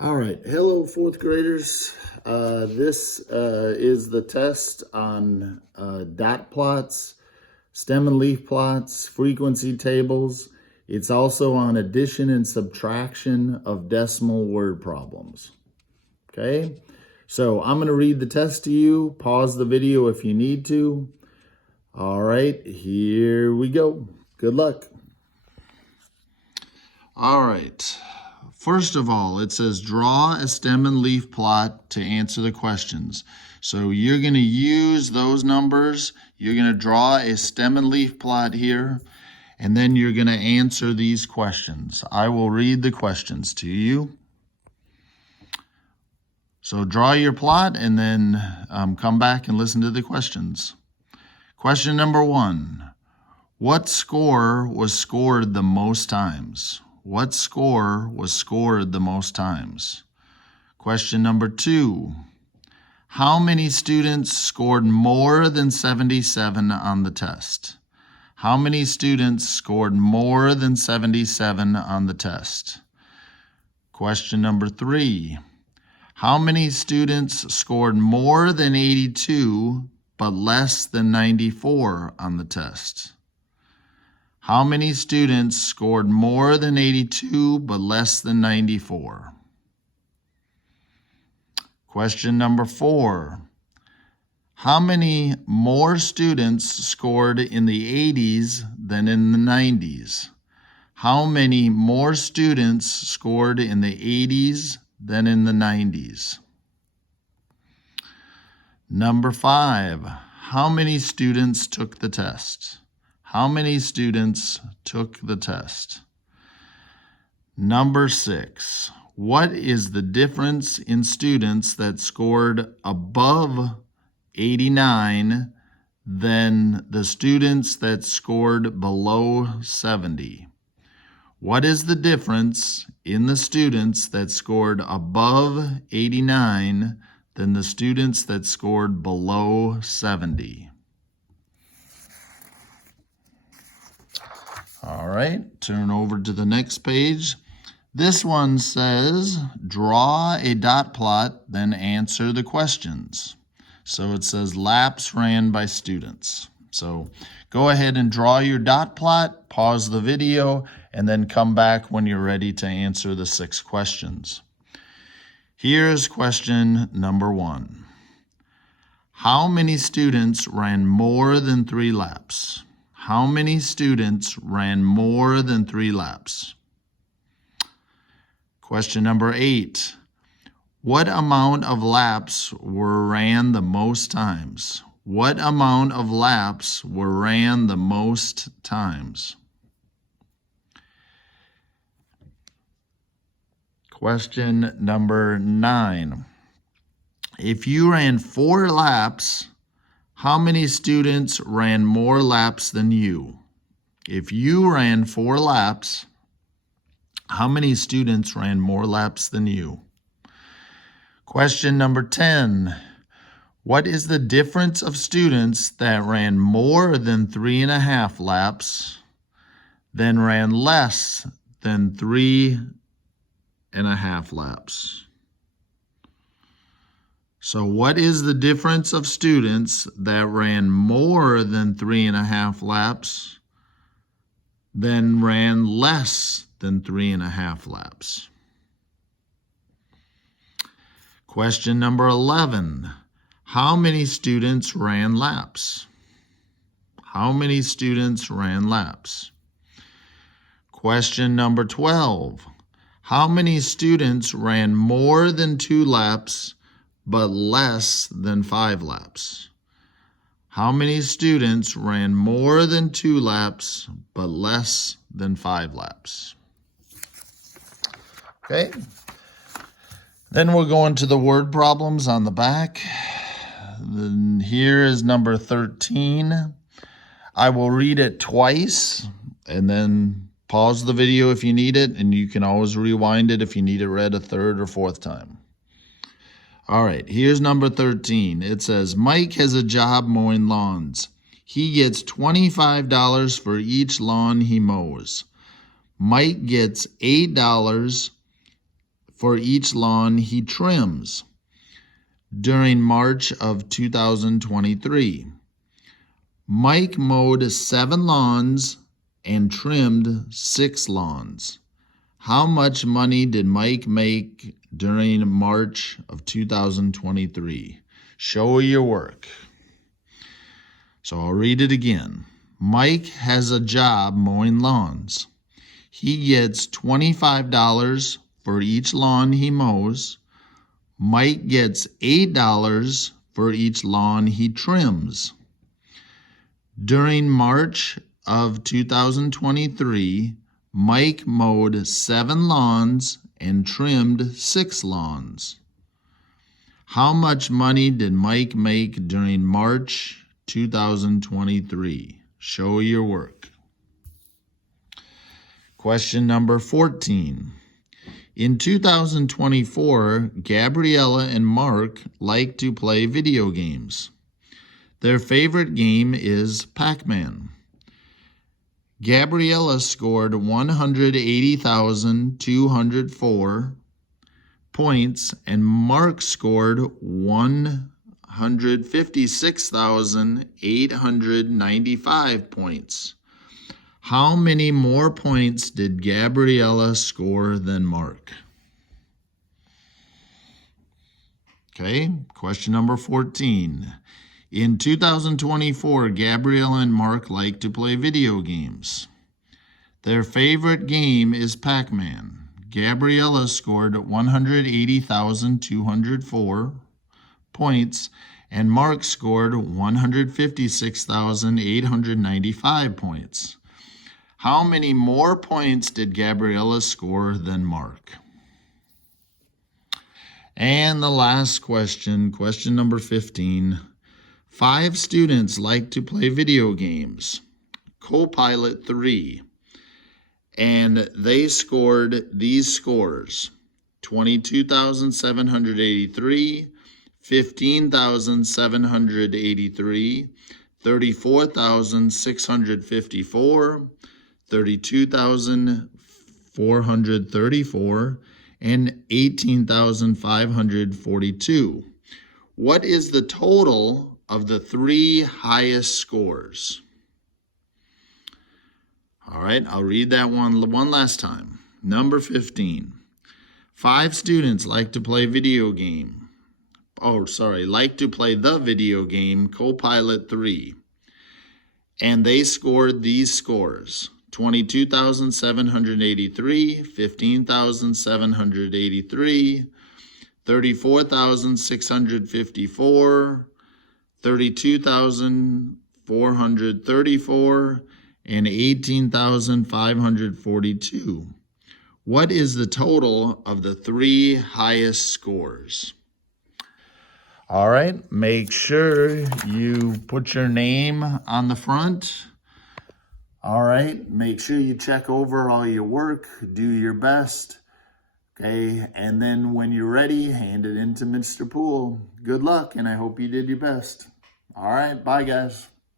All right, hello fourth graders. This is the test on dot plots, stem and leaf plots, frequency tables. It's also on addition and subtraction of decimal word problems. Okay, so I'm going to read the test to you. Pause the video if you need to. All right, here we go. Good luck. All right. First of all, it says draw a stem and leaf plot to answer the questions. So you're going to use those numbers. You're going to draw a stem and leaf plot here, and then you're going to answer these questions. I will read the questions to you. So draw your plot and then come back and listen to the questions. Question number 1. What score was scored the most times? What score was scored the most times? Question number 2. How many students scored more than 77 on the test? How many students scored more than 77 on the test? Question number 3. How many students scored more than 82 but less than 94 on the test? How many students scored more than 82 but less than 94? Question number 4. How many more students scored in the 80s than in the 90s? How many more students scored in the 80s than in the 90s? Number 5. How many students took the test? How many students took the test? Number 6. What is the difference in students that scored above 89 than the students that scored below 70? What is the difference in the students that scored above 89 than the students that scored below 70? All right, turn over to the next page. This one says, draw a dot plot, then answer the questions. So it says laps ran by students. So go ahead and draw your dot plot, pause the video, and then come back when you're ready to answer the 6 questions. Here's question number 1. How many students ran more than 3 laps? How many students ran more than 3 laps? Question number 8. What amount of laps were ran the most times? What amount of laps were ran the most times? Question number 9. If you ran 4 laps, how many students ran more laps than you? If you ran 4 laps, how many students ran more laps than you? Question number 10. What is the difference of students that ran more than 3.5 laps, then ran less than 3.5 laps? So what is the difference of students that ran more than 3.5 laps, then ran less than 3.5 laps? Question number 11. How many students ran laps? How many students ran laps? Question number 12. How many students ran more than 2 laps but less than 5 laps? How many students ran more than 2 laps but less than 5 laps? Okay. Then we'll go into the word problems on the back. Then here is number 13. I will read it twice and then pause the video if you need it, and you can always rewind it if you need it read a 3rd or 4th time. All right, here's number 13. It says, Mike has a job mowing lawns. He gets $25 for each lawn he mows. Mike gets $8 for each lawn he trims during March of 2023? Mike mowed 7 lawns and trimmed 6 lawns. How much money did Mike make during March of 2023? Show your work. So I'll read it again. Mike has a job mowing lawns. He gets $25 for each lawn he mows. Mike gets $8 for each lawn he trims. During March of 2023, Mike mowed 7 lawns and trimmed 6 lawns. How much money did Mike make during March 2023? Show your work. Question number 14. In 2024, Gabriella and Mark like to play video games. Their favorite game is Pac-Man. Gabriella scored 180,204 points and Mark scored 156,895 points. How many more points did Gabriella score than Mark? Okay, question number 14. In 2024, Gabriella and Mark like to play video games. Their favorite game is Pac-Man. Gabriella scored 180,204 points, and Mark scored 156,895 points. How many more points did Gabriella score than Mark? And the last question, question number 15. 5 students like to play video games. Co-pilot 3. And they scored these scores: 22,783, 15,783, 34,654, 32,434, and 18,542. What is the total of the 3 highest scores? All right, I'll read that one last time. Number 15. 5 students like to play the video game Co-pilot 3. And they scored these scores: 22,783, 15,783, 34,654, 32,434, and 18,542. What is the total of the 3 highest scores? All right, make sure you put your name on the front. All right, make sure you check over all your work, do your best. Okay, and then when you're ready, hand it in to Mr. Poole. Good luck, and I hope you did your best. All right, bye guys.